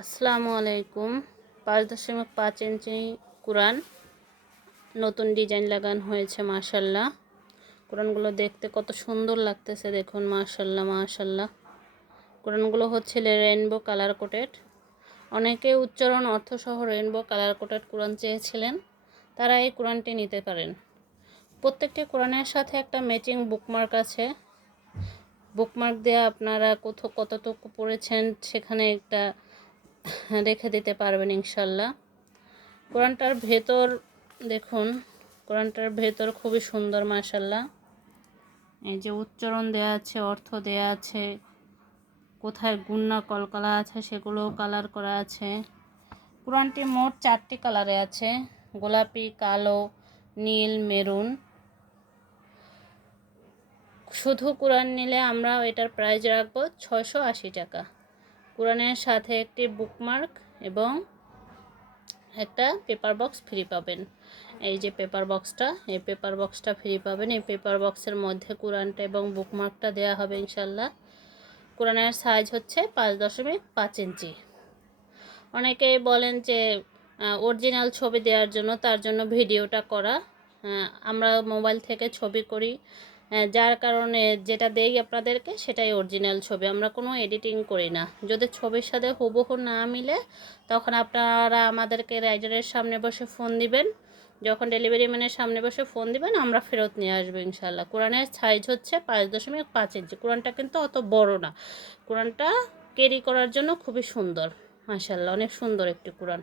আসসালামু আলাইকুম। 5.5 ইঞ্চি কোরআন, নতুন ডিজাইন লাগানো হয়েছে। মাশাল্লাহ, কোরআনগুলো দেখতে কত সুন্দর লাগতেছে দেখুন। মাশাল্লাহ মাশাল্লাহ। কোরআনগুলো হচ্ছে রেইনবো কালার কোটেড। অনেকে উচ্চারণ অর্থসহ রেইনবো কালার কোটেড কোরআন চেয়েছিলেন, তারা এই কোরআনটি নিতে পারেন। প্রত্যেকটি কোরআনের সাথে একটা ম্যাচিং বুকমার্ক আছে। বুকমার্ক দিয়ে আপনারা কতটুকু পড়েছেন সেখানে একটা রেখে দিতে পারবেন ইনশাল্লাহ। কোরআনটার ভেতর দেখুন, কোরআনটার ভেতর খুবই সুন্দর মাশাল্লাহ। এই যে উচ্চারণ দেয়া আছে, অর্থ দেয়া আছে, কোথায় গুন্না কলকলা আছে সেগুলোও কালার করা আছে। কোরআনটি মোট 4টি কালারে আছে: গোলাপি, কালো, নীল, মেরুন। শুধু কোরআন নিলে আমরা এটার প্রাইস রাখবো 680 টাকা। কোরআনের সাথে একটি বুকমার্ক এবং একটা পেপার বক্স ফ্রি পাবেন। এই যে পেপার বক্সটা, এই পেপার বক্সটা ফ্রি পাবেন। এই পেপার বক্সের মধ্যে কোরআনটা এবং বুকমার্কটা দেওয়া হবে ইনশাল্লাহ। কোরআনের সাইজ হচ্ছে 5.5 ইঞ্চি। অনেকেই বলেন যে অরিজিনাল ছবি দেওয়ার জন্য, তার জন্য ভিডিওটা করা। আমরা মোবাইল থেকে ছবি করি, যার কারণে যেটা দেই আপনাদেরকে সেটাই অরিজিনাল ছবি, আমরা কোনো এডিটিং করি না। যদি ছবির সাথে হুবহু না মিলে তখন আপনারা আমাদেরকে রাইডারের সামনে বসে ফোন দিবেন। যখন ডেলিভারি ম্যানের সামনে বসে ফোন দিবেন আমরা ফেরত নিয়ে আসবো ইনশাল্লাহ। কোরআনের সাইজ হচ্ছে 5.5 ইঞ্চি। কোরআনটা কিন্তু অত বড় না। কোরআনটা ক্যারি করার জন্য খুবই সুন্দর মাশাল্লাহ, অনেক সুন্দর একটি কোরআন।